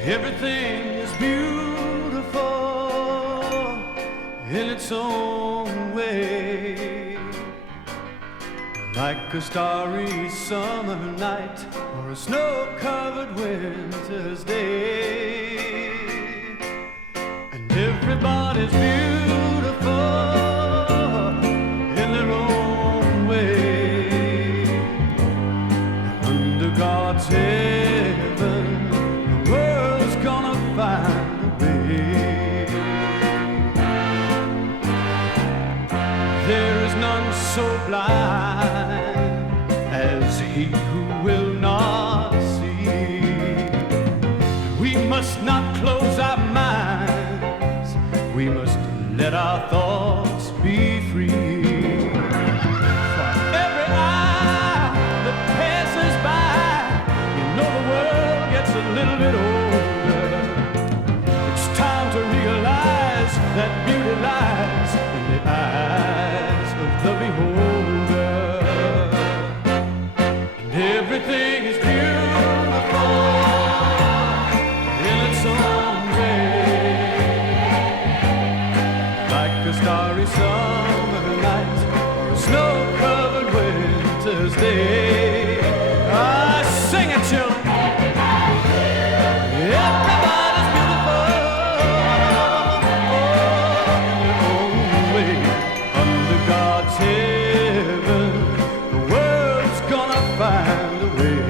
Everything is beautiful in its own way, like a starry summer night or a snow-covered winter's day. And everybody's beautiful in their own way. Under God's heaven, the world's gonna find a way. There is none so blind as he who will not see. We must not close our minds, we must let our thoughts be free. For every eye that passes by, you know the world gets a little bit older. It's time to realize that beauty lies in the eyes of the beholder. And everything is beautiful in its own way, like a starry summer night or a snow-covered winter's day. Ah, sing it, children. Everybody's beautiful in their own way. Under God's heaven, the world's gonna find a way.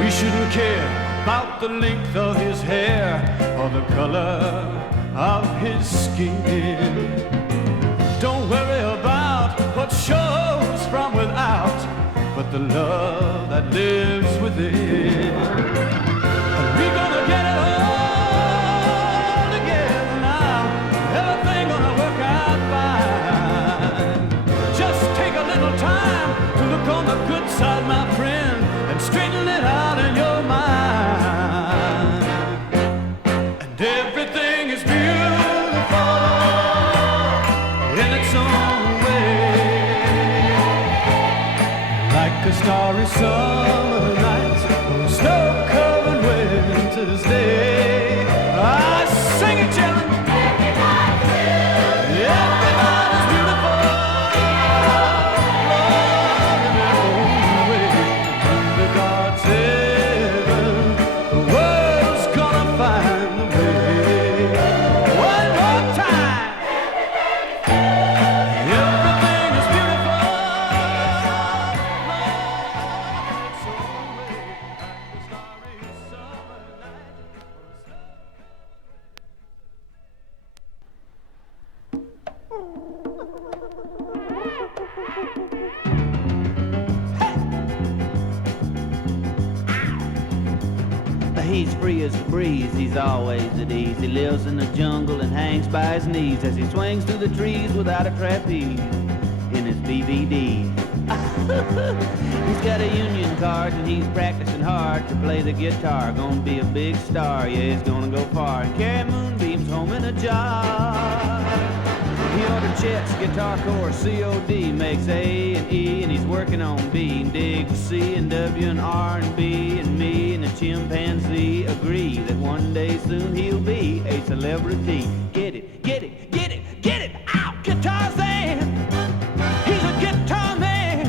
We shouldn't care about the length of his hair or the color of his skin. Don't worry about what shows from without, but the love that lives within. And we're gonna get it all together now. Everything gonna work out fine. Just take a little time to look on the good side, my friend, and straighten it out in your mind. And everything is beautiful in its own way, like a starry summer night or a snow-covered winter's day. I sing it, children. Everybody's beautiful in their own way. Under God's heaven, the world's gonna find a way. One more time. Everything is beautiful in its own way, like a starry summer night or a He's free as a breeze, he's always at ease. He lives in the jungle and hangs by his knees as he swings through the trees without a trapeze in his BVD. He's got a union card and he's practicing hard to play the guitar. Gonna be a big star, yeah, he's gonna go far and carry moonbeams home in a jar. He ordered Chet's guitar course, COD, makes A and E, and he's working on B, and digs C and W and R and B, and me and a chimpanzee agree that one day soon he'll be a celebrity. Get it, get it, get it, get it out! Gitarzan! He's a guitar man!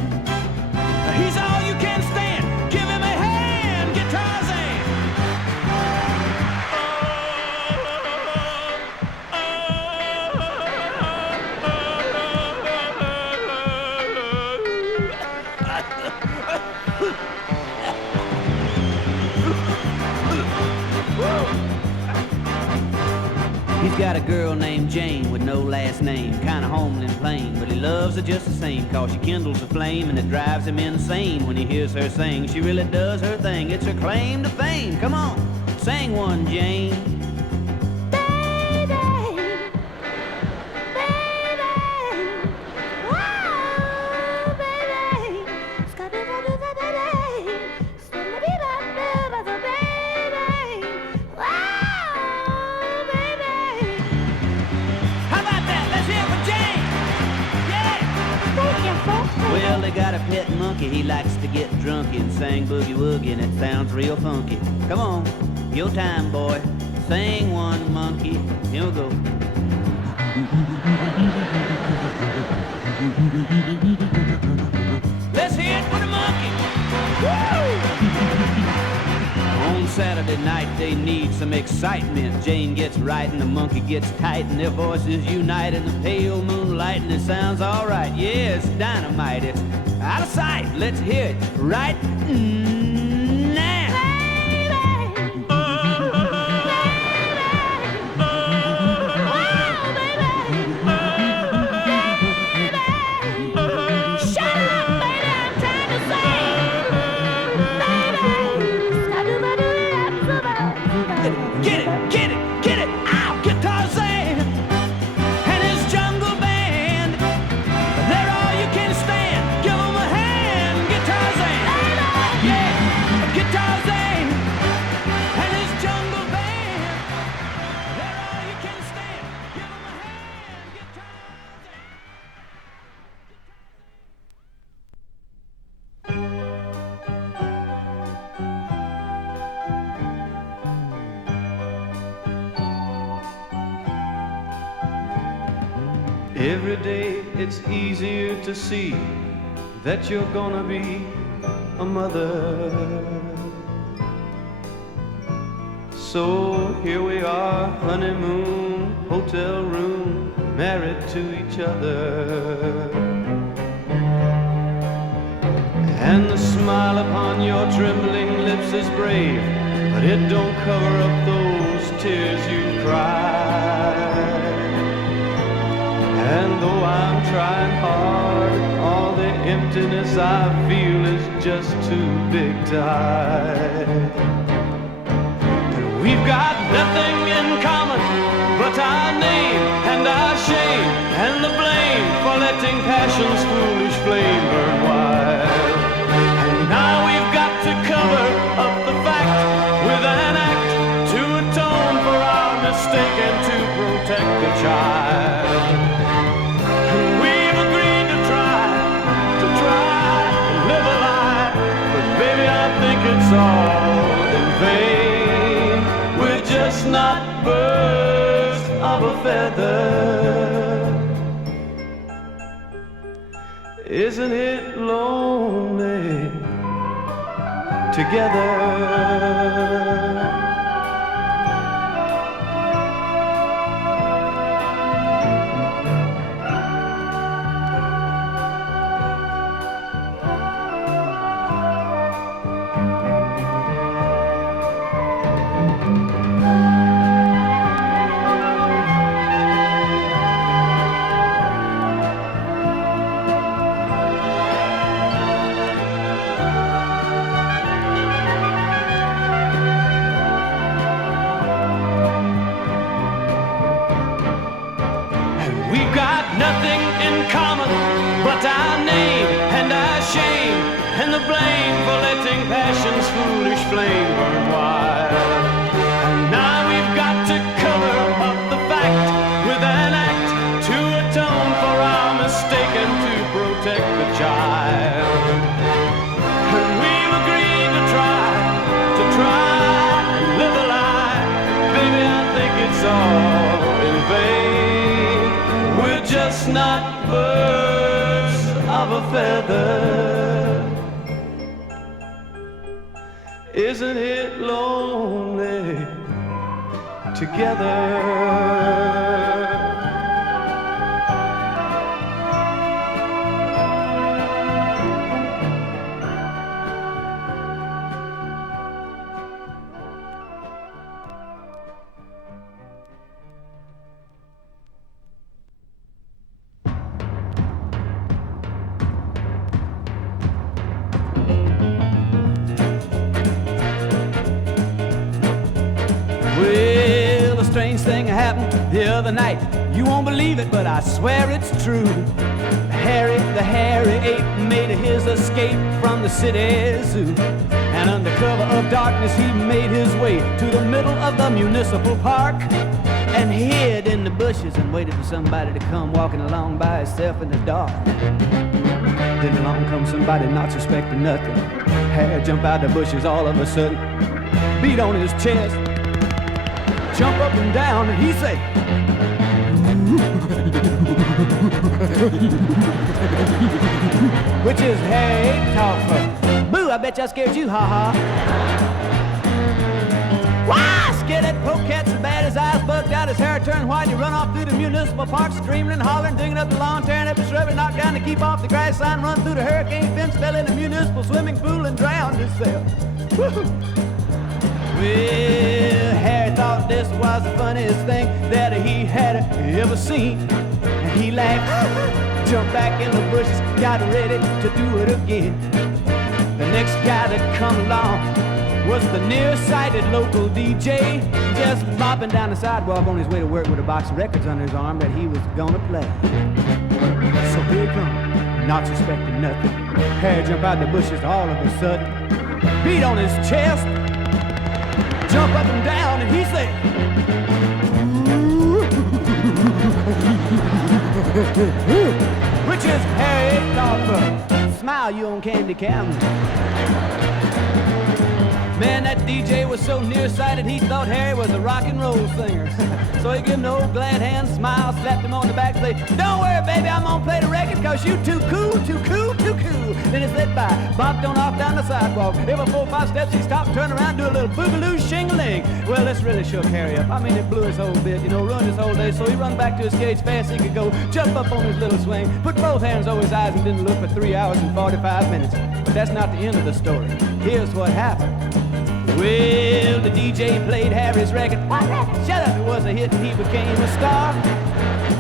He's all you can stand! Give him a hand, Gitarzan! He's got a girl named Jane with no last name, kinda homely and plain, but he loves her just the same, cause she kindles a flame and it drives him insane when he hears her sing. She really does her thing, it's her claim to fame. Come on, sing one, Jane. Well, they Harry got a pet monkey, he likes to get drunky and sing boogie woogie, and it sounds real funky. Come on, your time, boy. Sing one, monkey. Here we go. Let's hear it for the monkey. Woo! On Saturday night they need some excitement. Jane gets right and the monkey gets tight, and their voices unite in the pale moonlight, and it sounds all right. Yeah, it's dynamite. It's out of sight. Let's hear it right now. Get it, ow, Gitarzan and his jungle band. They're all you can stand. Give them a hand, Gitarzan. Yeah, Gitarzan and his jungle band. They're all you can stand. Give them a hand, Every day it's easier to see that you're gonna be a mother. So here we are, honeymoon, hotel room, married to each other. And the smile upon your trembling lips is brave, but it don't cover up those tears you cried. And though I'm trying hard, all the emptiness I feel is just too big to hide. We've got nothing in common but our name and our shame and the blame for letting passion's foolish flame burn wild. And now we've got to cover up the fact with an act to atone for our mistake and to protect the child. We've agreed to try and live a lie, but baby I think it's all in vain. We're just not birds of a feather. Isn't it lonely together? Nothing in common but our name and our shame and the blame for letting passion's foolish flame burn wild. And now we've got to cover up the fact with an act to atone for our mistake and to protect the child. And we've agreed to try and live a lie. Baby, I think it's all in vain. We're just not birds of a feather. Isn't it lonely together? Thing happened the other night. You won't believe it, but I swear it's true. Harry the Hairy Ape made his escape from the city zoo, and under cover of darkness he made his way to the middle of the municipal park and hid in the bushes and waited for somebody to come walking along by himself in the dark. Then along comes somebody not suspecting nothing. Hair jump out the bushes all of a sudden, beat on his chest, jump up and down, and he say, which is, hey, talk for. Boo, I bet I scared you, ha-ha. Why? Scared that polecat so bad his eyes bugged out, his hair turned white, he run off through the municipal park, screaming and hollering, digging up the lawn, tearing up the shrubbery, knocked down to keep off the grass sign, run through the hurricane fence, fell in the municipal swimming pool and drowned himself. Well, Harry thought this was the funniest thing that he had ever seen. And he laughed, jumped back in the bushes, got ready to do it again. The next guy that come along was the nearsighted local DJ, just bopping down the sidewalk on his way to work with a box of records under his arm that he was gonna play. So here he comes, not suspecting nothing. Harry jump out the bushes all of a sudden, beat on his chest, jump up and down, and he said, which is Harry Topper. Smile, you on candy camera. Man, that DJ was so nearsighted he thought Harry was a rock and roll singer. So he gave him an old glad hand smile, slapped him on the back, say, don't worry, baby, I'm gonna play the record, cause you too cool, too cool, too cool. Then he slid by, bopped on off down the sidewalk. Every 4 or 5 steps he stopped, turned around, do a little boogaloo shing-a-ling. Well, this really shook Harry up. I mean, it blew his whole bit, ruined his whole day. So he run back to his cage fast he could go, jump up on his little swing, put both hands over his eyes and didn't look for 3 hours and 45 minutes. But that's not the end of the story. Here's what happened. Well, the DJ played Harry's record. What record? Shut up, it was a hit and he became a star.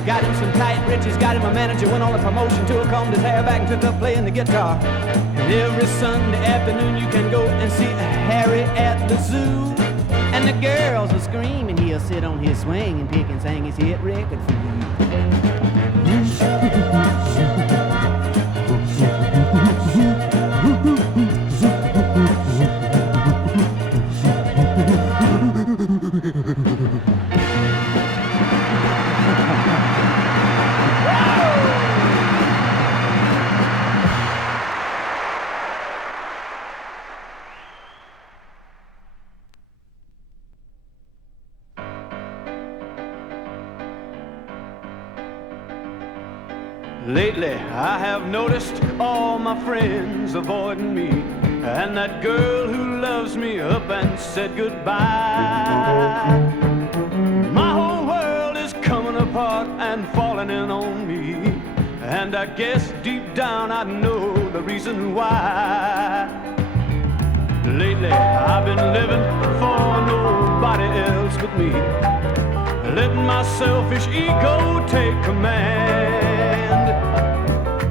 Got him some tight britches, got him a manager, went on a promotion tour, combed his hair back and took up playing the guitar. And every Sunday afternoon you can go and see Harry at the zoo. And the girls will scream and he'll sit on his swing and pick and sing his hit record for you. Lately, I have noticed all my friends avoiding me, and that girl who loves me up and said goodbye. My whole world is coming apart and falling in on me, and I guess deep down I know the reason why. Lately, I've been living for nobody else but me, letting my selfish ego take command.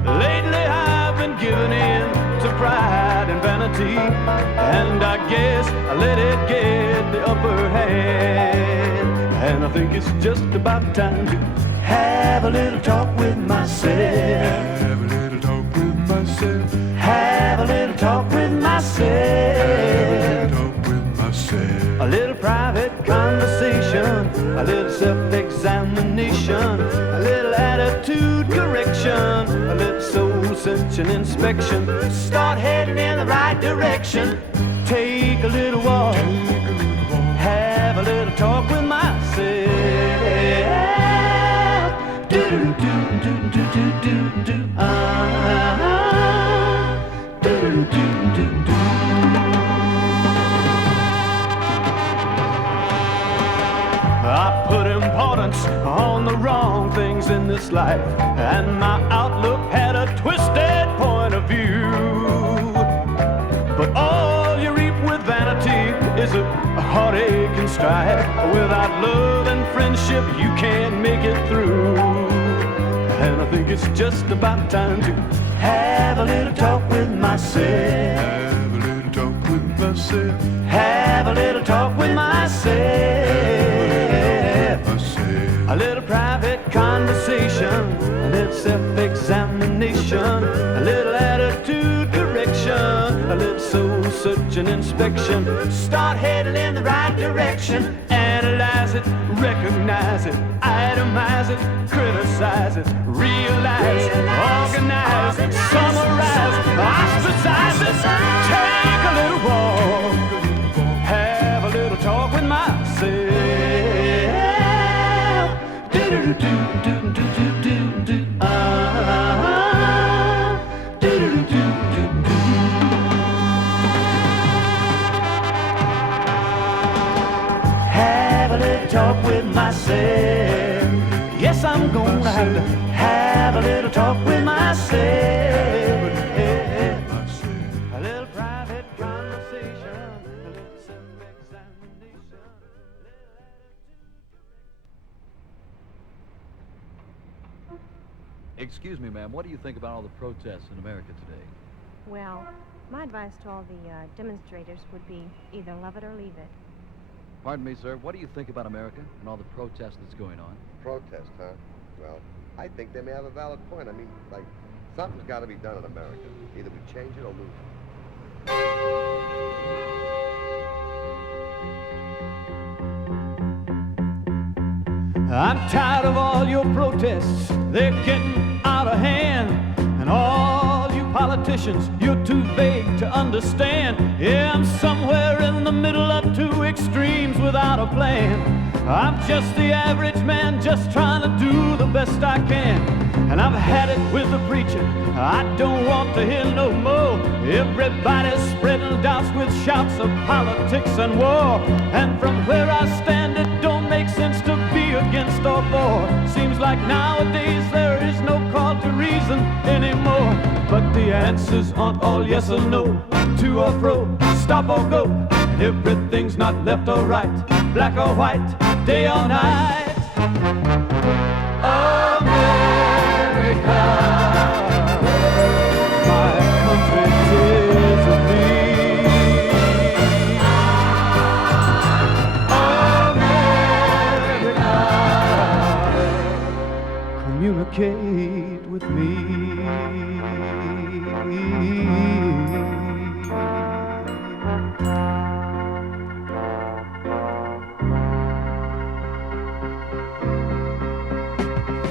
Lately I've been giving in to pride and vanity, and I guess I let it get the upper hand. And I think it's just about time to have a little talk with myself. Have a little talk with myself. Have a little talk with myself. Have a little talk with myself. A little private conversation, a little self-examination, a little attitude correction, a little soul-searching inspection. Start heading in the right direction. Take a little walk. Have a little talk with myself. Do-do-do-do-do-do-do-do. Do-do-do-do-do. I put importance on the wrong things in this life, and my outlook had a twisted point of view. But all you reap with vanity is a heartache and strife. Without love and friendship, you can't make it through. And I think it's just about time to have a little talk with myself. Have a little talk with myself. Have a little talk with myself. A little private conversation, a little self-examination, a little attitude correction, a little soul-searching inspection. Start heading in the right direction. Analyze it, recognize it, itemize it, criticize it, realize it, organize it, summarize myself. Yes, I'm gonna have a little talk with myself. A little private conversation, a little self-examination. Excuse me, ma'am, what do you think about all the protests in America today? Well, my advice to all the demonstrators would be either love it or leave it. Pardon me, sir, what do you think about America and all the protest that's going on? Protest, huh? Well, I think they may have a valid point. I mean, like, something's got to be done in America. Either we change it or lose it. I'm tired of all your protests, they're getting out of hand. And all you politicians, you're too vague to understand. Yeah, I'm somewhere in the middle of two extremes without a plan. I'm just the average man, just trying to do the best I can. And I've had it with the preacher, I don't want to hear no more. Everybody's spreading doubts with shouts of politics and war. And from where I stand, it don't make sense to be against or for. Seems like nowadays there is no call to reason anymore. But the answers aren't all yes or no, to or fro, stop or go. And everything's not left or right, black or white, day or night. America, my country, 'tis of thee. America, communicate with me.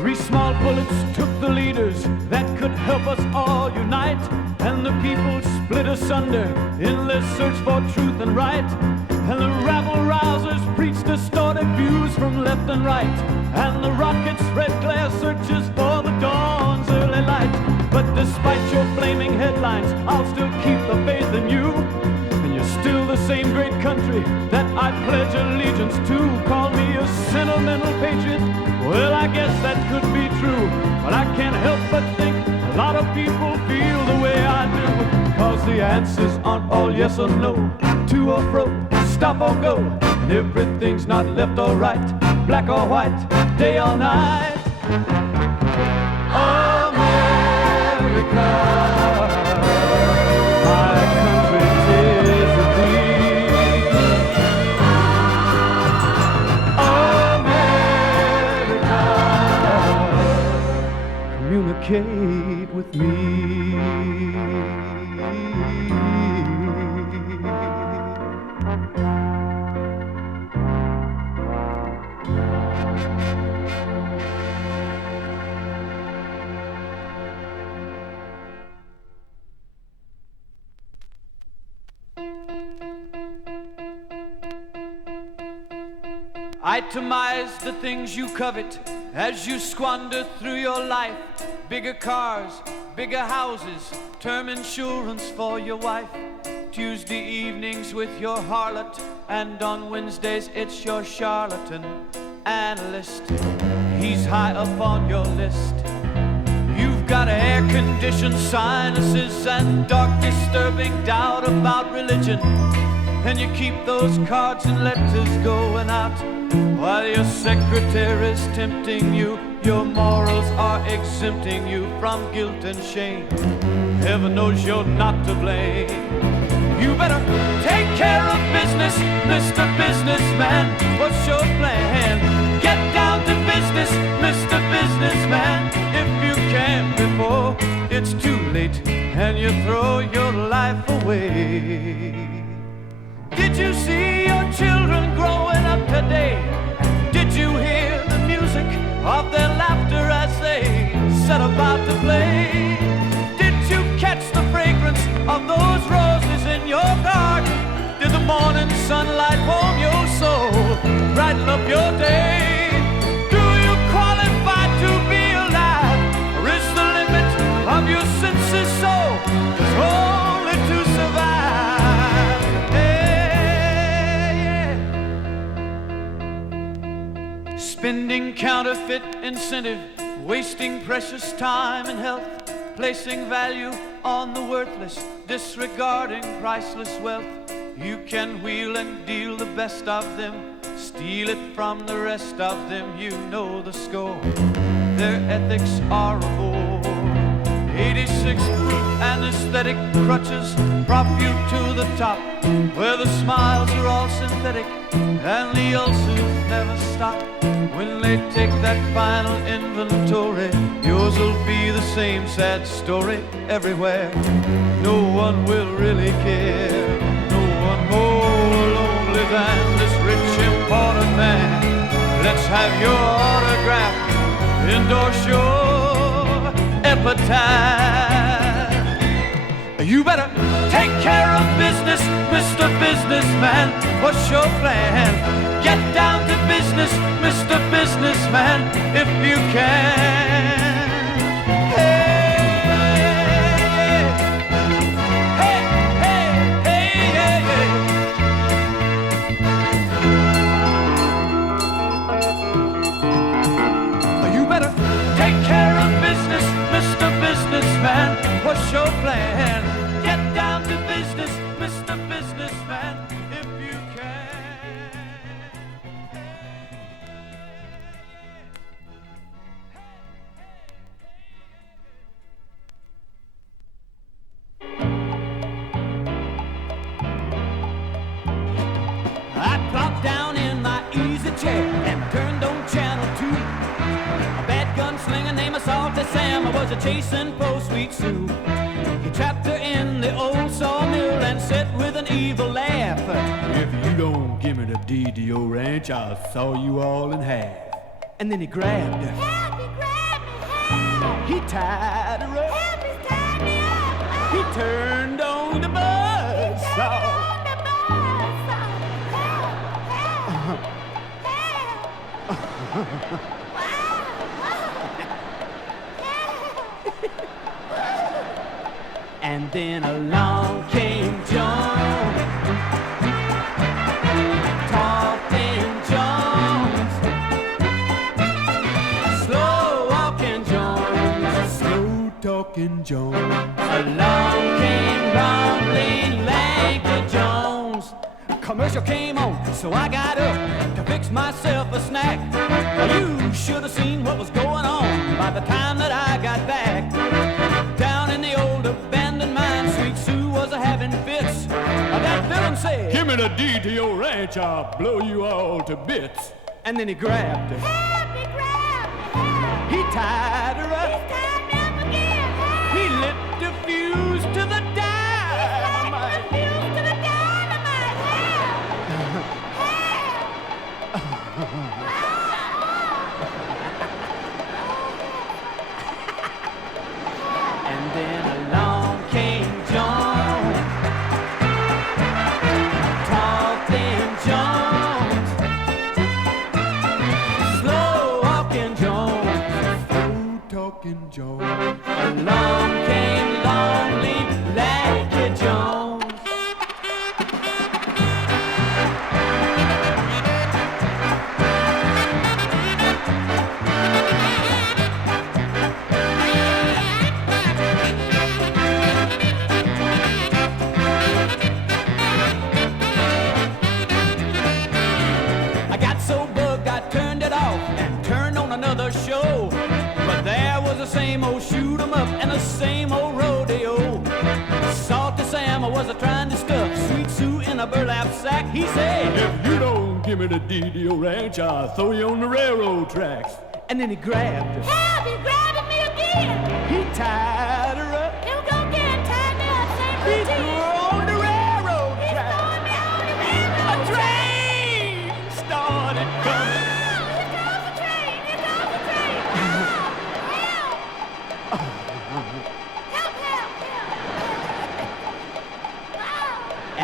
Three small bullets took the leaders that could help us all unite. And the people split asunder in their search for truth and right. And the rabble-rousers preached distorted views from left and right. And the rockets' red glare searches for the dawn's early light. But despite your flaming headlines, I'll still keep the faith in you. And you're still the same great country that I pledge allegiance to. Call me a sentimental patriot, well, I guess that could be true. But I can't help but think a lot of people feel the way I do. Cause the answers aren't all yes or no, to or fro, stop or go. And everything's not left or right, black or white, day or night. America, my country, 'tis of thee. America, communicate with me. Itemize the things you covet as you squander through your life. Bigger cars, bigger houses, term insurance for your wife. Tuesday evenings with your harlot, and on Wednesdays it's your charlatan analyst. He's high up on your list. You've got air-conditioned sinuses and dark, disturbing doubt about religion. And you keep those cards and letters going out while your secretary's tempting you. Your morals are exempting you from guilt and shame. Heaven knows you're not to blame. You better take care of business, Mr. Businessman. What's your plan? Get down to business, Mr. Businessman, if you can, before it's too late and you throw your life away. Did you see your children growing up today? Did you hear the music of their laughter as they set about to play? Did you catch the fragrance of those roses in your garden? Did the morning sunlight warm your soul, brighten up your day? Do you qualify to be alive? Or is the limit of your senses so it's only to survive? Hey, yeah. Spend counterfeit incentive, wasting precious time and health, placing value on the worthless, disregarding priceless wealth. You can wheel and deal the best of them, steal it from the rest of them, you know the score. Their ethics are a bore. 86 proof anesthetic crutches prop you to the top, where the smiles are all synthetic and the ulcers never stop. When they take that final inventory, yours will be the same sad story everywhere. No one will really care, no one more lonely than this rich important man. Let's have your autograph, endorse your epitaph. You better take care of business, Mr. Businessman. What's your plan? Get down to business, Mr. Businessman, if you can. Hey, hey, hey, hey, hey, hey. You better take care of business, Mr. Businessman. What's your plan? Get down to business, Mr. Businessman, if you can. I plopped down in my easy chair and turned on channel 2. A bad gunslinger named Salty Sam was a chasing poor Sweet Sue. He trapped her in the old sawmill and said with an evil laugh, "If you don't give me the DDO ranch, I'll saw you all in half." And then he grabbed her. Help, he grabbed me, help! He tied her up. Help, he's tied me up! He turned on the buzz saw. On the bus! Help, help, help! And then along came John, talking Jones, slow walking Jones, slow talking Jones. Along came Lonely Lanky Jones. Commercial came on, so I got up to fix myself a snack. You should have seen what was going on by the time that I got back. Down in the old abandoned mine, Sweet Sue was a-having fits. That villain said, "Give me the DDO ranch, I'll blow you all to bits." And then he grabbed her. Help, he grabbed me, help! He tied her up. He's tied me up again, help! He lit the fuse to the dynamite. Refuse to the dynamite, help! And then along came John, talking Jones, slow walking Jones, slow talking Jones. Along came Lonely Lanky Jones. I got so bugged I turned it off and turned on another show. But there was the same old shoot 'em up and the same old rodeo. Salty Sam was a-trying to stuff Sweet Sue in a burlap sack. He said, "If you don't give me the DDO ranch, I'll throw you on the railroad tracks." And then he grabbed her. Help, he's grabbing me again! He tied her up. He'll go again, tie me up, same He routine! threw her on the railroad He's track. throwing me on the A railroad train started coming. Oh, here goes the train! Here goes the train! Help! Help, help, help!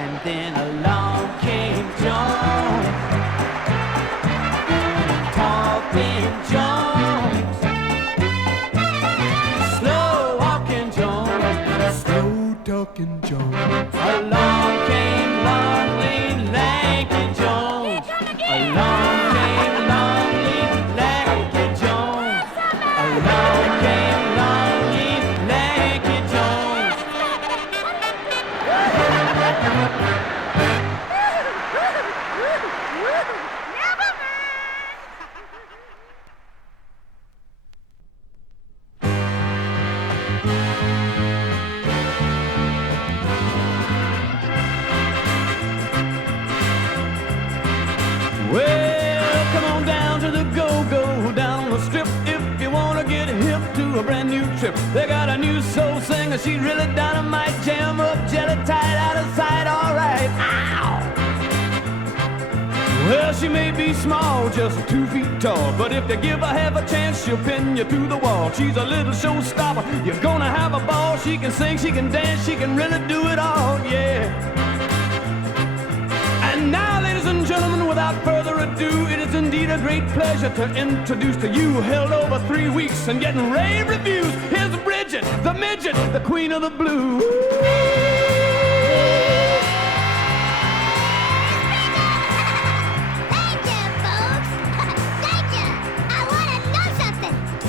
And then along came John, talking Jones, slow walking Jones, slow talking Jones. Along came Lonely Lanky Jones. Along came Lonely Lanky brand new trip. They got a new soul singer, she's really dynamite. Jam up, jelly tight, out of sight, alright. Ow! Well, she may be small, just 2 feet tall, but if you give her half a chance, she'll pin you to the wall. She's a little showstopper, you're gonna have a ball. She can sing, she can dance, she can really do it all, yeah. And now, ladies and gentlemen, without further ado, it is indeed a great pleasure to introduce to you, held over 3 weeks and getting rave reviews. Here's Bridget, the midget, the queen of the blues.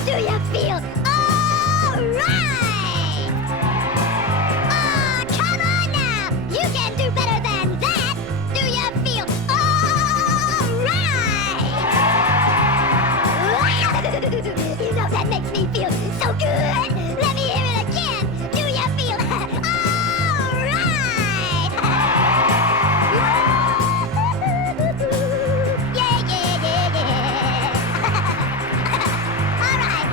Do you feel all right? Oh, come on now. You can do better than that. Do you feel all right? You know that makes me feel so good. Let me hear it again. Do you feel all right? Yeah, yeah, yeah, yeah. All right.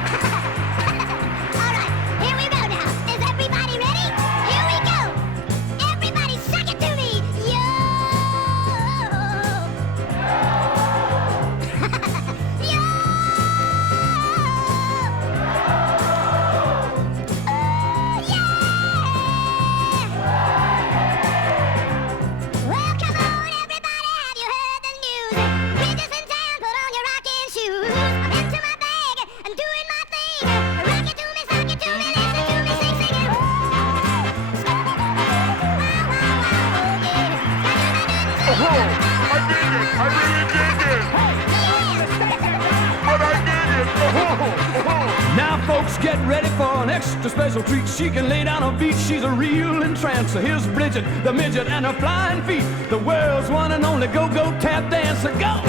All right, here we go now. Is everybody ready? Here we go. Everybody suck it to me. Yo. Yo. Yeah. Well, come on, everybody. Have you heard the news? Bridget's in town. Put on your rocking shoes. I'm into my bag and doing my thing. Rock it to me, sock it to me, listen to me, sing, sing it. Wow, wow, wow, yeah. I did it! I really did it! But I did it! Now, folks, get ready for an extra special treat. She can lay down a beat, she's a real entrancer. Here's Bridget, the midget, and her flying feet. The world's one and only go-go tap dancer. Go!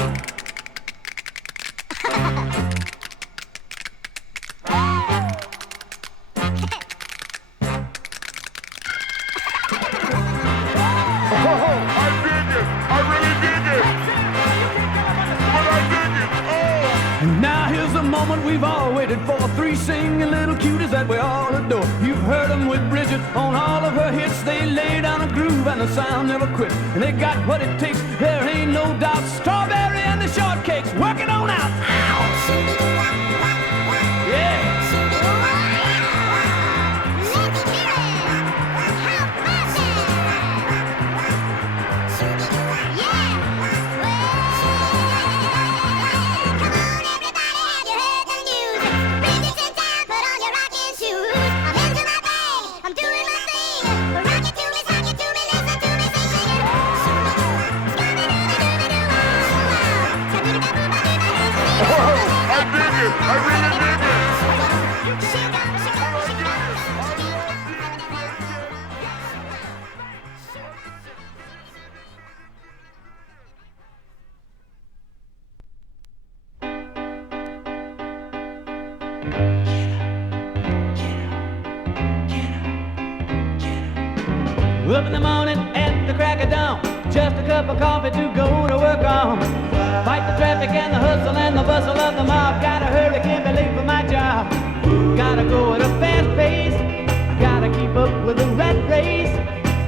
I did it! I really did it! But I did it! Oh! And now here's the moment we've all waited for. 3 singing little cuties that we all adore. You've heard them with Bridget on all of her hits. They lay down a groove and the sound never quit. And they got what it takes, there ain't no doubt. Strawberry and the shortcakes, work it on out. Ow! Yeah! Let's hear it. How about that? Yeah. Well, come on, everybody. Have you heard the news? Bridget's in town. Put on your rocking shoes. I'm into my bag. I'm doing my thing. Rock it to me, sock it to me, listen to me, sing, sing it. I did it! I really did it! Up in the morning at the crack of dawn, just a cup of coffee to go to work on. Fight the traffic and the hustle and the bustle of the mob. Gotta hurry, can't be late for my job. Gotta go at a fast pace, gotta keep up with the rat race.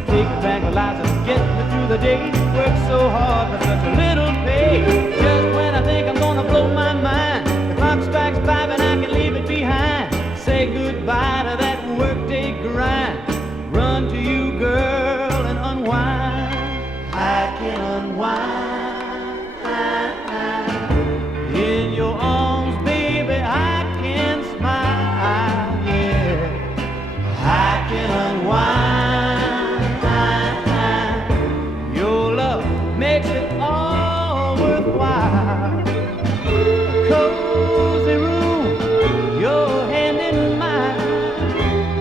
Take a tranquilizer to get me through the day. Work so hard for such a little pay. Just when I think I'm gonna blow my mind, the clock strikes 5 and I can leave it behind. Say goodbye to that workday grind. Run to you, girl, and unwind. I can unwind. In your arms, baby, I can smile. Yeah, I can unwind. Your love makes it all worthwhile. Cozy room, your hand in mine.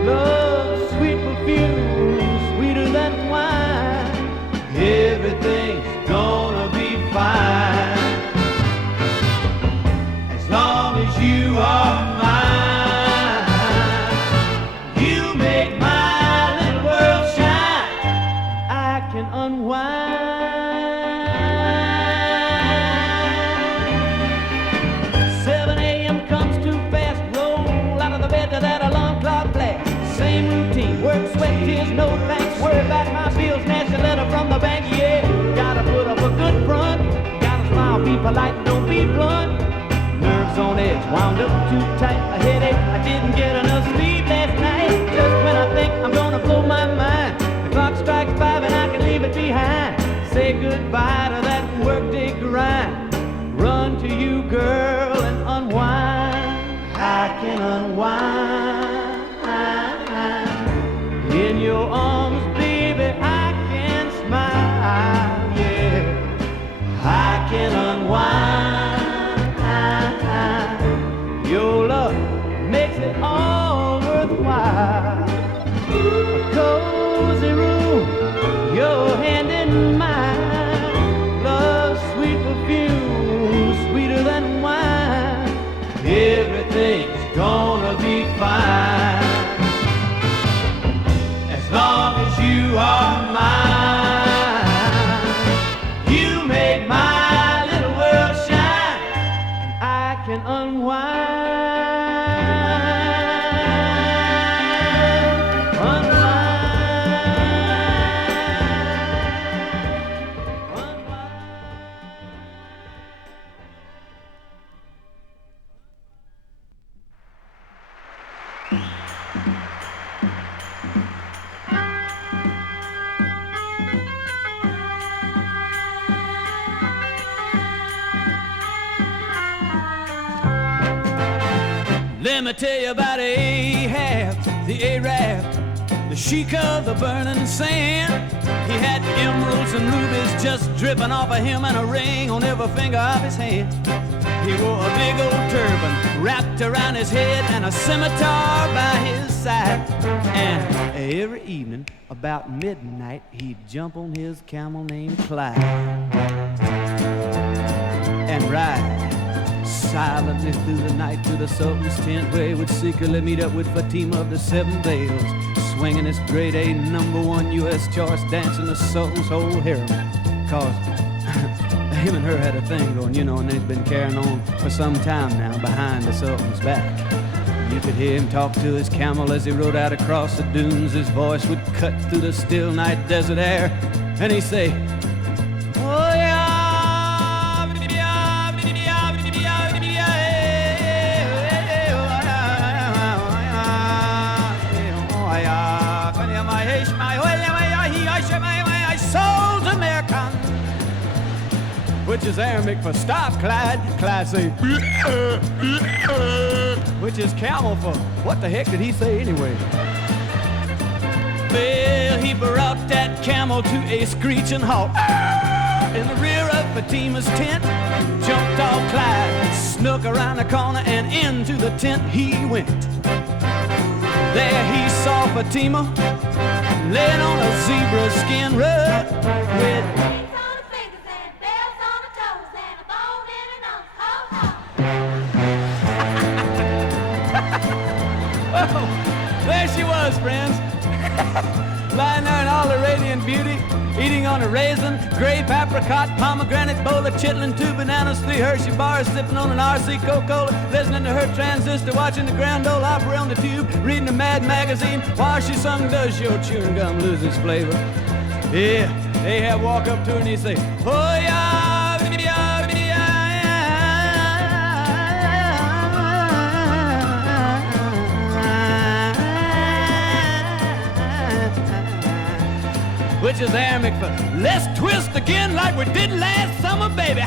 Love, sweet perfume, sweeter than wine. Everything's gonna be fine as long as you are mine. You make my little world shine. I can unwind. 7 a.m. comes too fast. Roll out of the bed to same routine. Work, sweat, tears, no thanks. Worry about my bills, nasty letter from the bank, yeah. Gotta put up a good front. Gotta smile, be polite, don't be blunt. Nerves on edge, wound up too tight. A headache, I didn't get enough sleep last night. Just when I think I'm gonna blow my mind, the clock strikes 5 and I can leave it behind. Say goodbye to that workday grind. Run to you, girl, and unwind. I can unwind. In your arms, baby, I can smile, yeah. I can unwind. Your love makes it all worthwhile. A cozy room, your hand in mine. Love's sweet perfume, sweeter than wine. Everything's gonna be fine. As long as you are mine, you make my little world shine, and I can unwind. Let me tell you about Ahab the Arab, the sheik of the burning sand. He had emeralds and rubies just dripping off of him, and a ring on every finger of his hand. He wore a big old turban wrapped around his head and a scimitar by his side. And every evening about midnight he'd jump on his camel named Clyde and ride silently through the night to the Sultan's tent, where he would secretly meet up with Fatima of the Seven Veils, swinging his grade A #1 U.S. choice, dancing the Sultan's whole harem. Cause him and her had a thing going, you know, and they'd been carrying on for some time now behind the Sultan's back. You could hear him talk to his camel as he rode out across the dunes. His voice would cut through the still night desert air, and he'd say, oh yeah, which is Aramaic for stop, Clyde. Clyde say, which is camel for what the heck did he say anyway? Well, he brought that camel to a screeching halt in the rear of Fatima's tent. Jumped off Clyde, snuck around the corner, and into the tent he went. There he saw Fatima laying on a zebra skin rug with there she was, friends, lying there in all her radiant beauty, eating on a raisin, grape, apricot, pomegranate, bowl of chitlin, 2 bananas, 3 Hershey bars, sipping on an RC Coca-Cola, listening to her transistor, watching the Grand Ole Opry on the tube, reading the Mad magazine, while she sung Does Your Chewing Gum Lose Its Flavor? Yeah, Ahab walk up to her and he say, oh yeah, which is Aramaic for let's twist again like we did last summer, baby.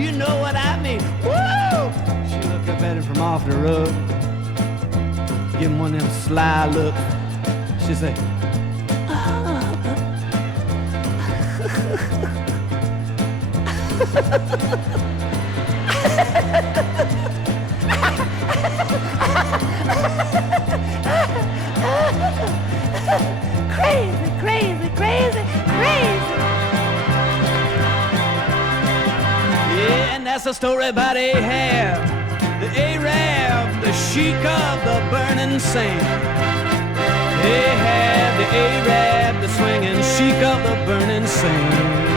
You know what I mean. Woo! She looked up at him from off the rug, give him one of them sly looks. She said, Crazy, crazy, crazy, crazy. yeah, and that's a story about Ahab the Arab, the sheik of the burning sand. Ahab the Arab, the swinging sheik of the burning sand.